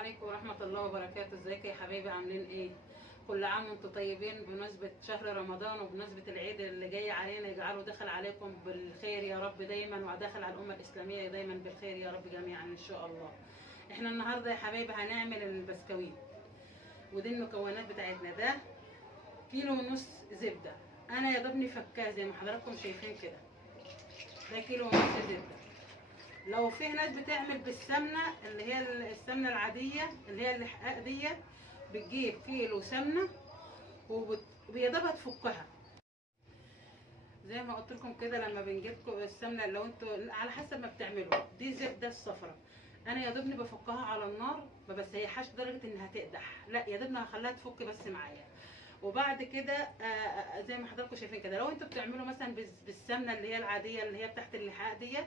عليكم ورحمة الله وبركاته. ازيكم يا حبايبي، عاملين ايه؟ كل عام وانتم طيبين بمناسبة شهر رمضان وبمناسبة العيد اللي جاي علينا، يجعله دخل عليكم بالخير يا رب دايما، ودخل على الأمة الإسلامية دايما بالخير يا رب جميعا إن شاء الله. احنا النهاردة يا حبايبي هنعمل البسكويت، ودي المكونات بتاعتنا. ده كيلو ونص زبدة، أنا يا ضبني فكاه زي ما حضراتكم شايفين كده. ده كيلو ونص زبدة. لو في ناس بتعمل بالسمنه اللي هي السمنه العاديه اللي هي الحقاق ديت، بتجيب كيلو سمنه وبيضبها تفكها زي ما قلت لكم كده. لما بنجيب السمنه، لو انتوا على حسب ما بتعملوا، دي زبده الصفرا، انا يا دوبني بفكها على النار، ما بسيحهاش لدرجه انها تقدح، لا يا دوبني هخليها تفك بس معايا. وبعد كده زي ما حضراتكم شايفين كده، لو انتوا بتعملوا مثلا بالسمنه اللي هي العاديه اللي هي بتاعت اللحاق ديت،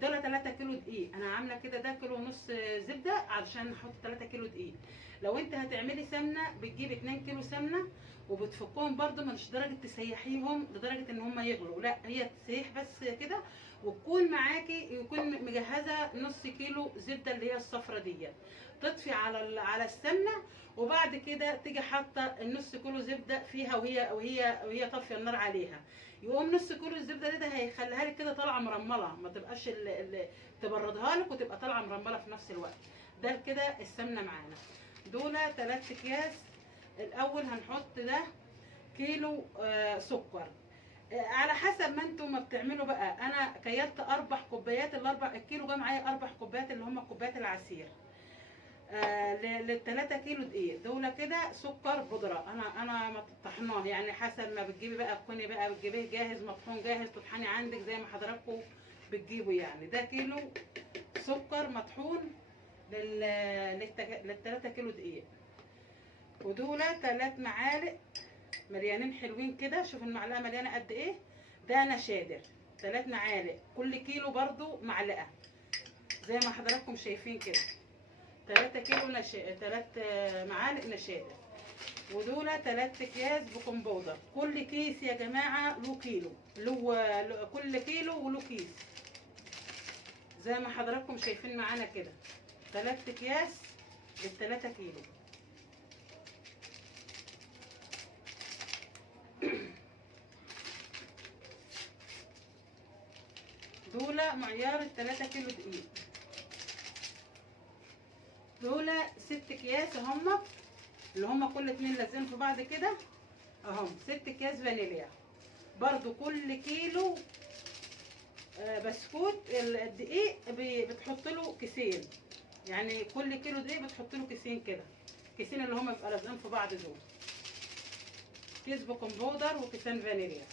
دول 3 كيلو دقيق. انا عامله كده، ده كيلو ونص زبده علشان نحط 3 كيلو دقيق. لو انت هتعملي سمنه بتجيب 2 كيلو سمنه وبتفكهم برده، مش درجه تسيحيهم لدرجه ان هم يغلوا، لا هي تسيح بس كده. وتكون معاكي يكون مجهزه نص كيلو زبده اللي هي الصفرة ديت، تطفي على السمنه، وبعد كده تيجي حاطه النص كيلو زبده فيها وهي طافيه النار عليها. يقوم نص كيلو الزبده ده هيخليها لك كده طالعه مرمله، ما تبقاش تبردها لك وتبقى طالعه مرمله في نفس الوقت. ده كده السمنه معانا. دول 3 اكياس. الاول هنحط ده كيلو سكر، على حسب ما انتم ما بتعملوا بقى. انا كيلت 4 كوبايات، الكيلو جه معايا 4 كوبايات اللي هم كوبايات العصير. لل3 كيلو دقيق دول كده سكر بودره، انا طحناه، يعني حسب ما بتجيبي بقى، تكوني بقى بتجيبيه جاهز مطحون جاهز، تطحني عندك زي ما حضراتكم بتجيبوا. يعني ده كيلو سكر مطحون لل3 كيلو دقيق. ودول 3 معالق مليانين حلوين كده، شوف المعلقه مليانه قد ايه. ده نشادر 3 معالق، كل كيلو برضو معلقه زي ما حضراتكم شايفين كده. 3 كيلو 3 معالق نشادر. ودول 3 اكياس بيكنج باودر، كل كيس يا جماعه له كيلو، كل كيلو وله كيس زي ما حضراتكم شايفين معانا كده. 3 اكياس بال3 كيلو. دول معيار 3 كيلو دقيق. دول 6 اكياس هم، اللي هم كل 2 لازقين في بعض كده اهم. 6 اكياس فانيليا برضو، كل كيلو بسكوت الدقيق بتحط له كيسين، يعني كل كيلو دقيق بتحط له كيسين كده، كيسين اللي هم بيبقوا لازقين في بعض دول. كيس بيكنج باودر وكيسان فانيليا.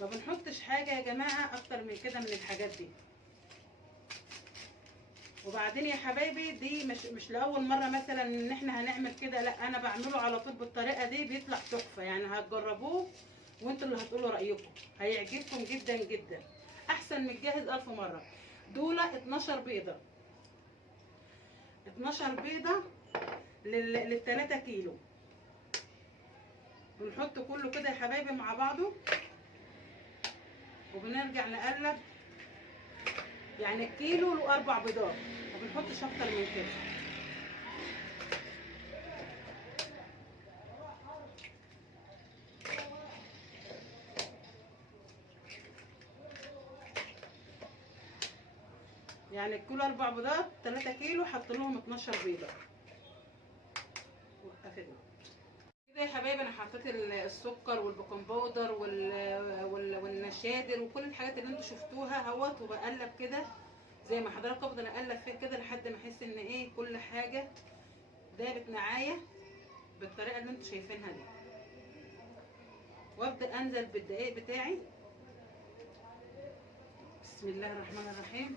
ما بنحطش حاجه يا جماعه اكتر من كده من الحاجات دي. وبعدين يا حبايبي، دي مش لاول مره مثلا ان احنا هنعمل كده، لا انا بعمله على طول بالطريقه دي، بيطلع تحفه. يعني هتجربوه وانتوا اللي هتقولوا رايكم، هيعجبكم جدا جدا، احسن من الجاهز 1000 مره. دول 12 بيضه، 12 بيضه لل3 كيلو. بنحط كله كده يا حبايبي مع بعضه، وبنرجع نقلب. يعني الكيلو له 4 بيضات، ما بنحطش اكتر من كده. يعني الكيلو 4 بيضات، 3 كيلو حط لهم 12 بيضه. وقفنا كده يا حبايبي. انا حطيت السكر والبيكنج باودر والنشادر وكل الحاجات اللي انتوا شفتوها اهوت، وبقلب كده زي ما حضرتك. افضل اقلب فيه كده لحد ما احس ان ايه، كل حاجه دابت معايا بالطريقه اللي انتوا شايفينها دي. وابدا انزل بالدقيق بتاعي. بسم الله الرحمن الرحيم.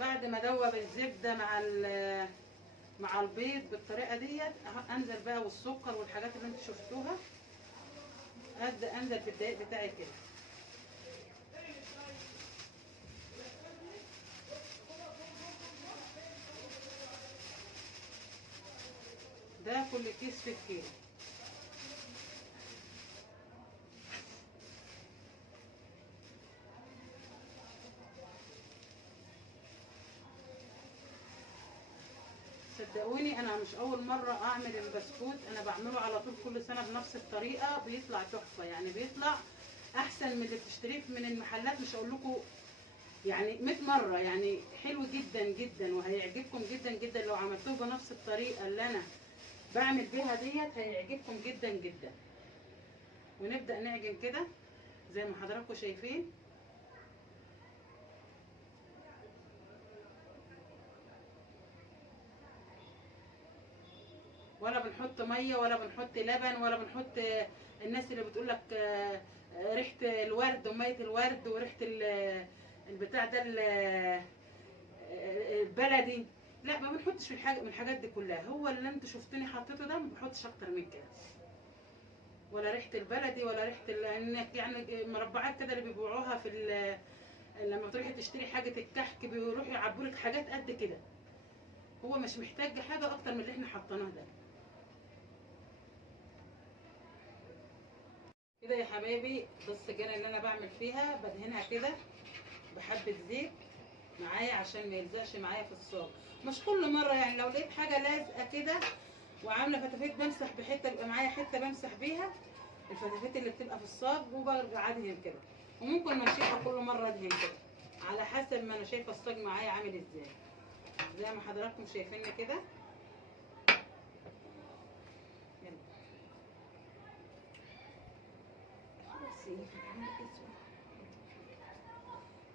بعد ما ادوب الزبده مع البيض بالطريقه ديت، انزل بقى والسكر والحاجات اللي انتوا شفتوها. ابدا انزل بالدقيق بتاعي كده. ده كل كيس في الكيلو. صدقوني انا مش اول مره اعمل البسكوت، انا بعمله على طول كل سنه بنفس الطريقه، بيطلع تحفه يعني، بيطلع احسن من اللي بتشتريه من المحلات. مش هقول لكم يعني 100 مره، يعني حلو جدا جدا وهيعجبكم جدا جدا لو عملتوه بنفس الطريقه اللي انا بعمل بيها ديت، هيعجبكم جدا جدا. ونبدا نعجن كده زي ما حضراتكم شايفين. ولا بنحط ميه ولا بنحط لبن ولا بنحط الناس اللي بتقول لك ريحه الورد وميه الورد وريحه البتاع ده البلدي. لا، ما بنحطش في من الحاجات دي كلها. هو اللي انتوا شفتوني حطيته ده، ما بحطش اكتر من كده. ولا ريحه البلدي ولا ريحه انك يعني مربعات كده اللي بيبيعوها في لما تروحي تشتري حاجه الكحك بيروحوا يعبوا لك حاجات قد كده. هو مش محتاج حاجه اكتر من اللي احنا حطيناه ده. كده يا حبايبي، بص الجنة اللي انا بعمل فيها بدهنها كده بحبه زيت معايا عشان ما يلزقش معايا في الصاج. مش كل مره يعني، لو لقيت حاجه لازقه كده وعامله فتافيت بمسح بحته، بيبقى معايا حته بمسح بيها الفتافيت اللي بتبقى في الصاج وبرجع ادهن كده. وممكن مش يبقى كل مره ادهن كده، على حسب ما انا شايفه الصاج معايا عامل ازاي. زي ما حضراتكم شايفيني كده.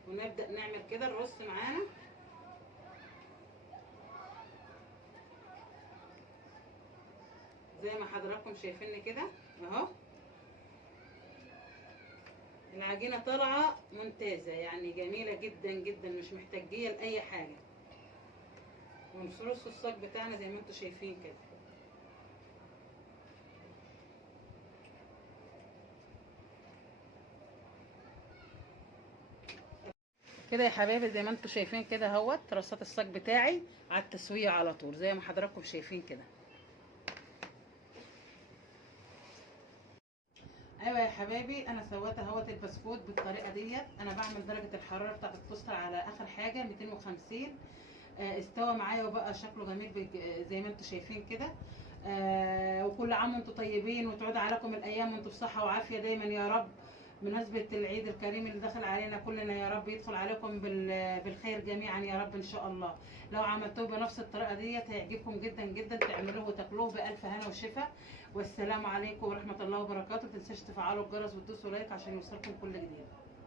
ونبدأ نعمل كده الرص معانا. زي ما حضراتكم شايفيني كده اهو. العجينة طالعة ممتازة يعني، جميلة جدا جدا، مش محتاجية لأي حاجة. ونرص الصاج بتاعنا زي ما انتم شايفين كده. كده يا حبايبي زي ما انتم شايفين كده اهوت، رصات الصاج بتاعي على التسويه على طول زي ما حضراتكم شايفين كده. ايوه يا حبايبي، انا سويت اهوت البسكوت بالطريقه ديت. انا بعمل درجه الحراره بتاعه التوستر على اخر حاجه 250. استوى معايا وبقى شكله جميل زي ما انتم شايفين كده. وكل عام وانتم طيبين، وتعود عليكم الايام وانتم بصحه وعافيه دايما يا رب. بمناسبه العيد الكريم اللي دخل علينا كلنا، يا رب يدخل عليكم بالخير جميعا يا رب ان شاء الله. لو عملتوه بنفس الطريقه ديت هيعجبكم جدا جدا، تعملوه وتاكلوه بالف هنا وشفا. والسلام عليكم ورحمه الله وبركاته. متنساش تفعلوا الجرس وتدوسوا لايك عشان يوصلكم كل جديد.